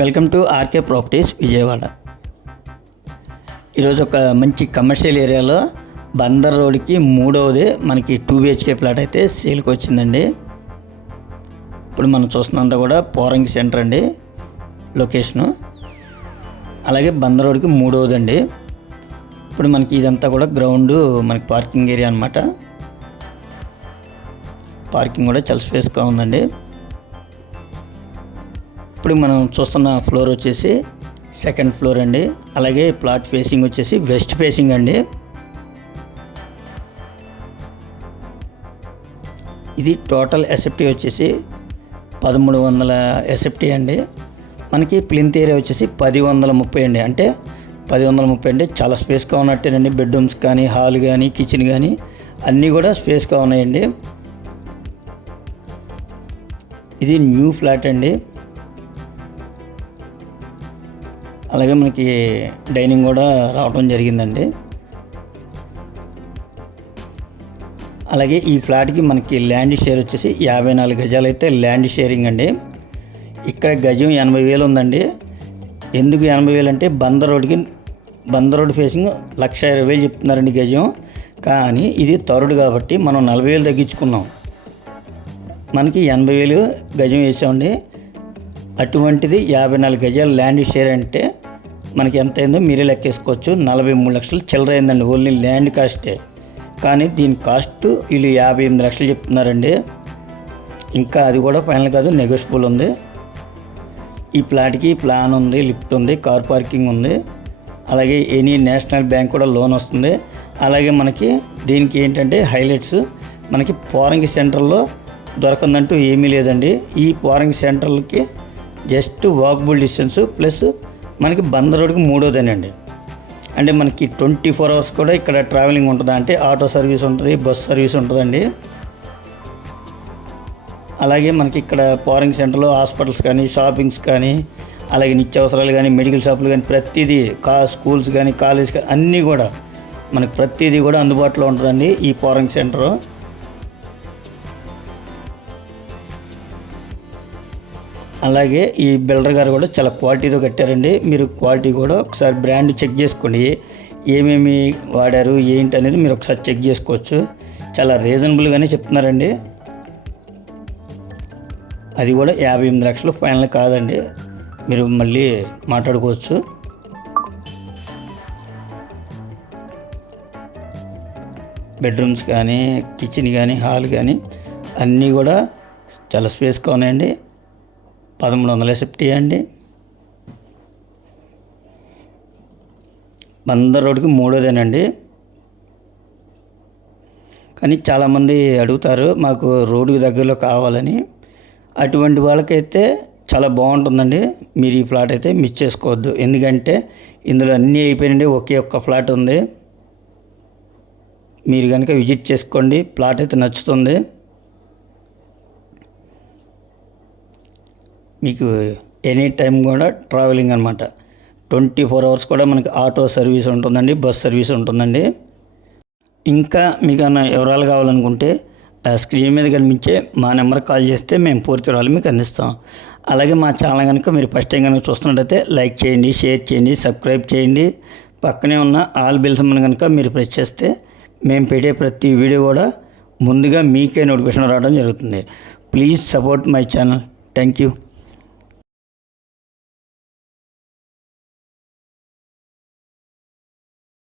Welcome to RK properties Vijayawada. ఈరోజు ఒక మంచి కమర్షియల్ ఏరియాలో బందర్ రోడ్కి మూడవది మనకి టూ బిహెచ్కే ప్లాట్ అయితే సేల్కి వచ్చిందండి. ఇప్పుడు మనం చూస్తున్నంత కూడా పోరంగి సెంటర్ అండి లొకేషను. అలాగే బందర్ రోడ్కి మూడవది అండి ఇప్పుడు మనకి ఇదంతా కూడా గ్రౌండ్ మనకి పార్కింగ్ ఏరియా అనమాట పార్కింగ్ కూడా చాలా స్పేస్గా ఉందండి. ఇప్పుడు మనం చూస్తున్న ఫ్లోర్ వచ్చేసి సెకండ్ ఫ్లోర్ అండి. అలాగే ప్లాట్ ఫేసింగ్ వచ్చేసి వెస్ట్ ఫేసింగ్ అండి. ఇది టోటల్ ఎసెప్టీ వచ్చేసి పదమూడు వందల ఎసెప్టీ అండి. మనకి ప్లింత్ ఏరియా వచ్చేసి పది వందల ముప్పై అండి. అంటే పది వందల ముప్పై అంటే చాలా స్పేస్గా ఉన్నట్టేనండి. బెడ్రూమ్స్ కానీ హాల్ కానీ కిచెన్ కానీ అన్నీ కూడా స్పేస్గా ఉన్నాయండి. ఇది న్యూ ఫ్లాట్ అండి. అలాగే మనకి డైనింగ్ కూడా రావడం జరిగిందండి. అలాగే ఈ ఫ్లాట్కి మనకి ల్యాండ్ షేర్ వచ్చేసి యాభై నాలుగు గజాలు అయితే ల్యాండ్ షేరింగ్ అండి. ఇక్కడ గజం ఎనభై వేలు ఉందండి. ఎందుకు ఎనభై వేలు అంటే బందర్ రోడ్కి బందర్ రోడ్ ఫేసింగ్ లక్ష ఇరవై వేలు చెప్తున్నారండి గజం. కానీ ఇది తరుడు కాబట్టి మనం నలభై వేలు తగ్గించుకున్నాం. మనకి ఎనభై వేలు గజం వేసామండి. అటువంటిది యాభై నాలుగు గజాలు ల్యాండ్ షేర్ అంటే మనకి ఎంత అయిందో మీరే లెక్కేసుకోవచ్చు. నలభై మూడు లక్షలు చిల్లర అయిందండి ఓన్లీ ల్యాండ్ కాస్టే. కానీ దీని కాస్ట్ వీళ్ళు యాభై ఎనిమిది లక్షలు చెప్తున్నారండి. ఇంకా అది కూడా ఫైనల్ కాదు నెగోషియబుల్ ఉంది. ఈ ప్లాట్కి ప్లాన్ ఉంది లిఫ్ట్ ఉంది కార్ పార్కింగ్ ఉంది. అలాగే ఎనీ నేషనల్ బ్యాంక్ కూడా లోన్ వస్తుంది. అలాగే మనకి దీనికి ఏంటంటే హైలైట్స్ మనకి పోరంగి సెంటర్లో దొరకందంటూ ఏమీ లేదండి. ఈ పోరంగి సెంటర్లకి జస్ట్ వాకబుల్ డిస్టెన్స్ ప్లస్ మనకి బందర్ రోడ్కి మూడోదేనండి. అంటే మనకి ట్వంటీ ఫోర్ అవర్స్ కూడా ఇక్కడ ట్రావెలింగ్ ఉంటుందా అంటే ఆటో సర్వీస్ ఉంటుంది బస్ సర్వీస్ ఉంటుందండి. అలాగే మనకి ఇక్కడ పోరింగ్ సెంటర్లో హాస్పిటల్స్ కానీ షాపింగ్స్ కానీ అలాగే నిత్యావసరాలు కానీ మెడికల్ షాపులు కానీ ప్రతిదీ కా స్కూల్స్ కానీ కాలేజ్ కానీ అన్నీ కూడా మనకి ప్రతిదీ కూడా అందుబాటులో ఉంటుందండి ఈ పోరింగ్ సెంటర్ అలాగే ఈ బిల్డర్ గారు కూడా చాలా క్వాలిటీతో కట్టారండి. మీరు క్వాలిటీ కూడా ఒకసారి బ్రాండ్ చెక్ చేసుకోండి. ఏమేమి వాడారు ఏంటి అనేది మీరు ఒకసారి చెక్ చేసుకోవచ్చు. చాలా రీజనబుల్గానే చెప్తున్నారండి. అది కూడా యాభై ఎనిమిది లక్షలు ఫైనల్ కాదండి. మీరు మళ్ళీ మాట్లాడుకోవచ్చు. బెడ్రూమ్స్ కానీ కిచెన్ కానీ హాల్ కానీ అన్నీ కూడా చాలా స్పేస్గా ఉన్నాయండి. పదమూడు వందల సెఫ్టీ అండి. బందర్ రోడ్కి మూడోదేనండి. కానీ చాలామంది అడుగుతారు మాకు రోడ్డుకి దగ్గరలో కావాలని. అటువంటి వాళ్ళకైతే చాలా బాగుంటుందండి. మీరు ఈ ఫ్లాట్ అయితే మిస్ చేసుకోవద్దు. ఎందుకంటే ఇందులో అన్నీ అయిపోయినండి ఒకే ఒక్క ఫ్లాట్ ఉంది. మీరు కనుక విజిట్ చేసుకోండి. ప్లాట్ అయితే నచ్చుతుంది. మీకు ఎనీ టైం కూడా ట్రావెలింగ్ అనమాట ట్వంటీ ఫోర్ అవర్స్ కూడా మనకి ఆటో సర్వీస్ ఉంటుందండి బస్ సర్వీస్ ఉంటుందండి. ఇంకా మీకు అన్న వివరాలు కావాలనుకుంటే స్క్రీన్ మీద కనిపించే మా నెంబర్ కాల్ చేస్తే మేము పూర్తి వివరాలు మీకు అందిస్తాం. అలాగే మా ఛానల్ కనుక మీరు ఫస్ట్ టైం కనుక చూస్తున్నట్టయితే లైక్ చేయండి షేర్ చేయండి సబ్స్క్రైబ్ చేయండి. పక్కనే ఉన్న ఆల్ బిల్స్ మన కనుక మీరు ప్రెస్ చేస్తే మేము పెట్టే ప్రతి వీడియో కూడా ముందుగా మీకే నోటిఫికేషన్ రావడం జరుగుతుంది. Please support my channel thank you